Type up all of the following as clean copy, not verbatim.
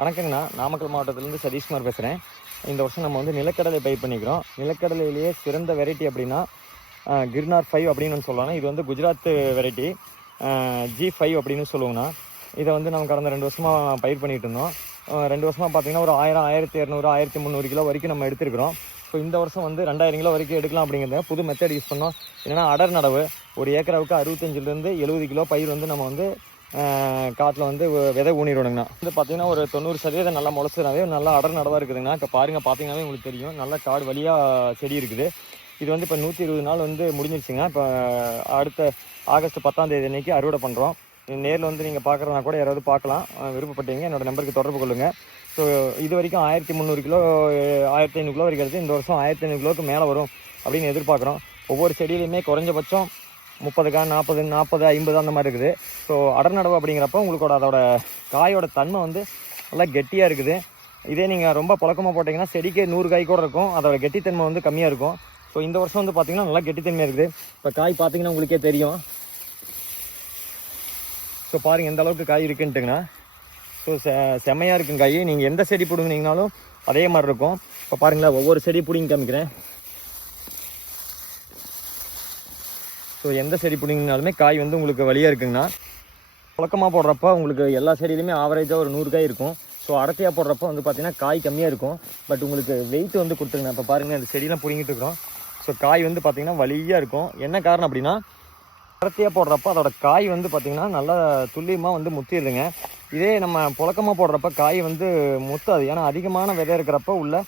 வணக்கங்கண்ணா, நாமக்கல் மாவட்டத்திலேருந்து சதீஷ்குமார் பேசுகிறேன். இந்த வருஷம் நம்ம வந்து நிலக்கடலை பயிர் பண்ணிக்கிறோம். நிலக்கடலையிலேயே சிறந்த வெரைட்டி அப்படின்னா கிர்னார் 5 அப்படின்னு சொல்லுவாங்க. இது வந்து குஜராத் வெரைட்டி G5 அப்படின்னு சொல்லுவோங்கண்ணா. இதை வந்து நம்ம கடந்த 2 வருஷமாக பயிர் பண்ணிகிட்டு இருந்தோம். 2 வருஷமாக பார்த்தீங்கன்னா ஒரு 1000, 1200, 1300 கிலோ வரைக்கும் நம்ம எடுத்துருக்கிறோம். ஸோ இந்த வருஷம் வந்து 2000 கிலோ வரைக்கும் எடுக்கலாம் அப்படிங்கிறத புது மெத்தட் யூஸ் பண்ணோம். என்னென்னா அடர் நடவு, ஒரு ஏக்கராவுக்கு 65லேருந்து 70 கிலோ பயிர் வந்து நம்ம வந்து காட்டில் வந்து விதை ஊனிடணுங்கண்ணா. வந்து பார்த்தீங்கன்னா ஒரு 90% நல்லா முளைச்சினாவே நல்லா அடர் நடவாக இருக்குதுங்கண்ணா. இப்போ பார்த்தீங்கன்னாவே உங்களுக்கு தெரியும், நல்லா காடு வழியாக செடி இருக்குது. இது வந்து இப்போ 120 நாள் வந்து முடிஞ்சிருச்சுங்க. இப்போ அடுத்த ஆகஸ்ட் 10ஆம் தேதி அன்றைக்கி அறுவடை பண்ணுறோம். நேரில் வந்து நீங்கள் பார்க்குறதுனா கூட யாராவது பார்க்கலாம். விருப்பப்பட்டீங்க என்னோடய நம்பருக்கு தொடர்பு கொள்ளுங்கள். ஸோ இது வரைக்கும் 1300 கிலோ 1500 கிலோ வரைக்கும் எடுத்து இந்த வருஷம் 1500 கிலோவுக்கு மேலே வரும் அப்படின்னு எதிர்பார்க்குறோம். ஒவ்வொரு செடியிலையுமே குறைஞ்சபட்சம் 30 காய், 40, 50 அந்த மாதிரி இருக்குது. ஸோ அடர் நடவு அப்படிங்கிறப்ப உங்களுக்கு அதோட காயோட தன்மை வந்து நல்லா கெட்டியாக இருக்குது. இதே நீங்கள் ரொம்ப புழக்கமாக போட்டிங்கன்னா செடிக்கு 100 காய் கூட இருக்கும், அதோட கெட்டித்தன்மை வந்து கம்மியாக இருக்கும். ஸோ இந்த வருஷம் வந்து பார்த்திங்கன்னா நல்லா கெட்டித்தன்மையாக இருக்குது. இப்போ காய் பார்த்திங்கன்னா உங்களுக்கே தெரியும். ஸோ பாருங்கள் எந்த அளவுக்கு காய் இருக்குன்ட்டுங்கண்ணா. ஸோ செம்மையாக இருக்கும் காய். நீங்கள் எந்த செடி பிடுங்கினீங்கனாலும் அதே மாதிரி இருக்கும். இப்போ பாருங்களேன், ஒவ்வொரு செடி பிடிங்கி காமிக்கிறேன். ஸோ எந்த செடி பிடிங்கினாலுமே காய் வந்து உங்களுக்கு வழியாக இருக்குங்கண்ணா. புழக்கமாக போடுறப்ப உங்களுக்கு எல்லா செடியிலுமே ஆவரேஜாக ஒரு 100 காய் இருக்கும். ஸோ அடர்த்தியாக போடுறப்ப வந்து பார்த்திங்கன்னா காய் கம்மியாக இருக்கும். பட் உங்களுக்கு வெயிட் வந்து கொடுத்துருங்கண்ணா. இப்போ பாருங்கள், இந்த செடியெலாம் பிடிங்கிட்டு இருக்கிறோம். ஸோ காய் வந்து பார்த்திங்கன்னா வழியாக இருக்கும். என்ன காரணம் அப்படின்னா, அடர்த்தியாக போடுறப்ப அதோட காய் வந்து பார்த்திங்கன்னா நல்லா துல்லியமாக வந்து முத்திடுதுங்க. இதே நம்ம புழக்கமாக போடுறப்ப காய் வந்து முத்தாது. ஏன்னா அதிகமான விதை இருக்கிறப்ப உள்ள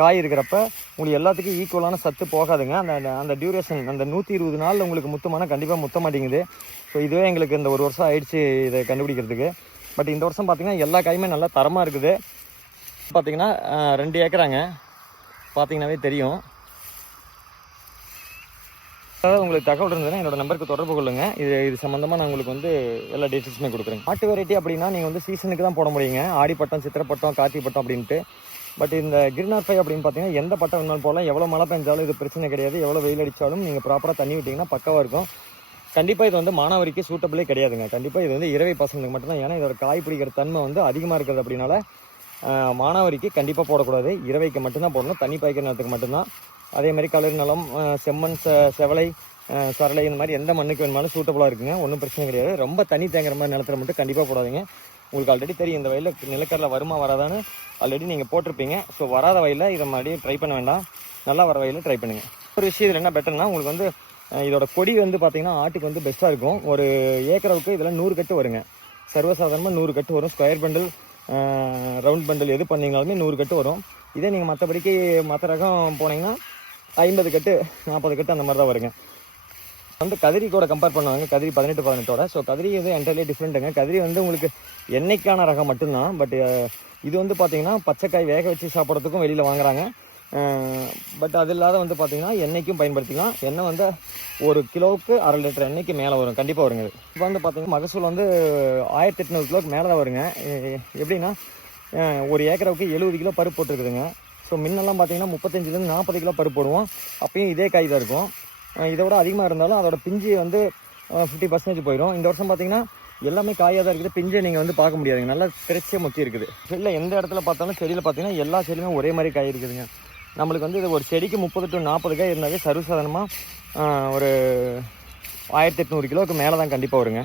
காய் இருக்கிறப்ப உங்களுக்கு எல்லாத்துக்கும் ஈக்குவலான சத்து போகாதுங்க. அந்த டியூரேஷன் அந்த 120 நாளில் உங்களுக்கு முத்தமான கண்டிப்பாக முத்த மாட்டேங்குது. ஸோ இதுவே எங்களுக்கு இந்த 1 வருஷம் ஆயிடுச்சு இதை கண்டுபிடிக்கிறதுக்கு. பட் இந்த வருஷம் பார்த்திங்கன்னா எல்லா காயுமே நல்லா தரமாக இருக்குது. பார்த்திங்கன்னா 2 ஏக்கராங்க, பார்த்திங்கனாவே தெரியும். அதாவது உங்களுக்கு தகவல் இருந்ததுன்னா என்னோட நம்பருக்கு தொடர்பு கொள்ளுங்கள். இது சம்மந்தமாக நான் உங்களுக்கு வந்து எல்லா டீட்டெயில்ஸுமே கொடுக்குறேன். நாட்டு வெரைட்டி அப்படின்னா நீங்கள் வந்து சீசனுக்கு தான் போட முடியுங்க. ஆடிப்பட்டம், சித்திரப்பட்டம், கார்த்திகை பட்டம் அப்படின்ட்டு. பட் இந்த கிர்னார் 5 அப்படின்னு பார்த்தீங்கன்னா எந்த பட்டம் வேணாலும் போகலாம். எவ்வளோ மழை பெஞ்சாலும் இது பிரச்சனை கிடையாது. எவ்வளோ வெயில் அடித்தாலும் நீங்கள் ப்ராப்பராக தண்ணி விட்டிங்கன்னா பக்கவாக இருக்கும். கண்டிப்பாக இது வந்து மானாவரிக்கு சூட்டபிளே கிடையாதுங்க. கண்டிப்பாக இது வந்து இரவை பசங்களுக்கு மட்டும்தான். ஏன்னா இதோட காய் பிடிக்கிற தன்மை வந்து அதிகமாக இருக்கிறது. அப்படின்னால மானாவரிக்கு கண்டிப்பாக போடக்கூடாது. இரவைக்கு மட்டும்தான் போடணும், தண்ணி பாய்க்கிற நேரத்துக்கு மட்டும்தான். அதே மாதிரி கலர் நிலம், செம்மண், செவலை, சரளை, இந்த மாதிரி எந்த மண்ணுக்கு வேணுமாலும் சூட்டபுளாக இருக்குங்க. ஒன்றும் பிரச்சனை கிடையாது. ரொம்ப தண்ணி தேங்குற மாதிரி நிலத்தில் மட்டும் கண்டிப்பாக போடாதீங்க. உங்களுக்கு ஆல்ரெடி தெரியும் இந்த வயலில் நிலக்கடலை வருமா வராதான்னு ஆல்ரெடி நீங்கள் போட்டிருப்பீங்க. ஸோ வராத வயலில் இதை மாதிரி ட்ரை பண்ண வேண்டாம், நல்லா வர வயலில் ட்ரை பண்ணுங்கள். ஒரு விஷயம் இதில் என்ன பெட்டர்னா, உங்களுக்கு வந்து இதோட கொடி வந்து பார்த்திங்கன்னா ஆட்டுக்கு வந்து பெஸ்ட்டாக இருக்கும். ஒரு ஏக்கராவுக்கு இதில் 100 கட்டு வருங்க. சர்வசாதாரணமாக 100 கட்டு வரும். ஸ்கொயர் பண்டில், ரவுண்ட் பண்டில் எது பண்ணிங்கனாலுமே 100 கட்டு வரும். இதே நீங்கள் மற்றபடிக்கு மற்ற ரகம் போனீங்கன்னா 50 கட்டு, 40 கட்டு அந்த மாதிரி தான் வருங்க. வந்து கதிரி கூட கம்பேர் பண்ணுவாங்க, கதிரி 18-18ஓட. ஸோ கதிரி வந்து என்டையர்லி டிஃப்ரெண்ட்டுங்க. கதிரி வந்து உங்களுக்கு எண்ணெய்க்கான ரகம் மட்டும்தான். பட் இது வந்து பார்த்திங்கன்னா பச்சைக்காய் வேக வச்சு சாப்பிட்றதுக்கும் வெளியில் வாங்குறாங்க. பட் அது இல்லாத வந்து பார்த்திங்கன்னா எண்ணெய்க்கும் பயன்படுத்திக்கலாம். எண்ணெய் வந்து 1 கிலோவுக்கு 1/2 லிட்டர் எண்ணெய்க்கு மேலே வரும், கண்டிப்பாக வருங்க. இப்போ வந்து பார்த்திங்கன்னா மகசூல் வந்து 1800 கிலோவுக்கு மேலே தான் வருங்க. எப்படின்னா ஒரு ஏக்கராவுக்கு 70 கிலோ பருப்பு போட்டுருக்குதுங்க. ஸோ முன்னெல்லாம் பார்த்திங்கன்னா 35லேருந்து 40 கிலோ பருப்பு போடுவோம். அப்பயும் இதே காய் தான் இருக்கும். இதை விட அதிகமாக இருந்தாலும் அதோட பிஞ்சு வந்து 50% போயிடும். இந்த வருஷம் பார்த்திங்கன்னா எல்லாமே காயாக தான் இருக்குது. பிஞ்சை நீங்கள் வந்து பார்க்க முடியாதுங்க, நல்லா திரைச்சியாக முத்தி இருக்குது. இல்லை எந்த இடத்துல பார்த்தாலும் செடியில் பார்த்திங்கன்னா எல்லா செடியுமே ஒரே மாதிரி காய் இருக்குதுங்க. நம்மளுக்கு வந்து இது ஒரு செடிக்கு 30 to 40 காய் இருந்தாவே சர்வசாதாரணமாக ஒரு 1800 கிலோவுக்கு மேலே தான் கண்டிப்பாக வருங்க.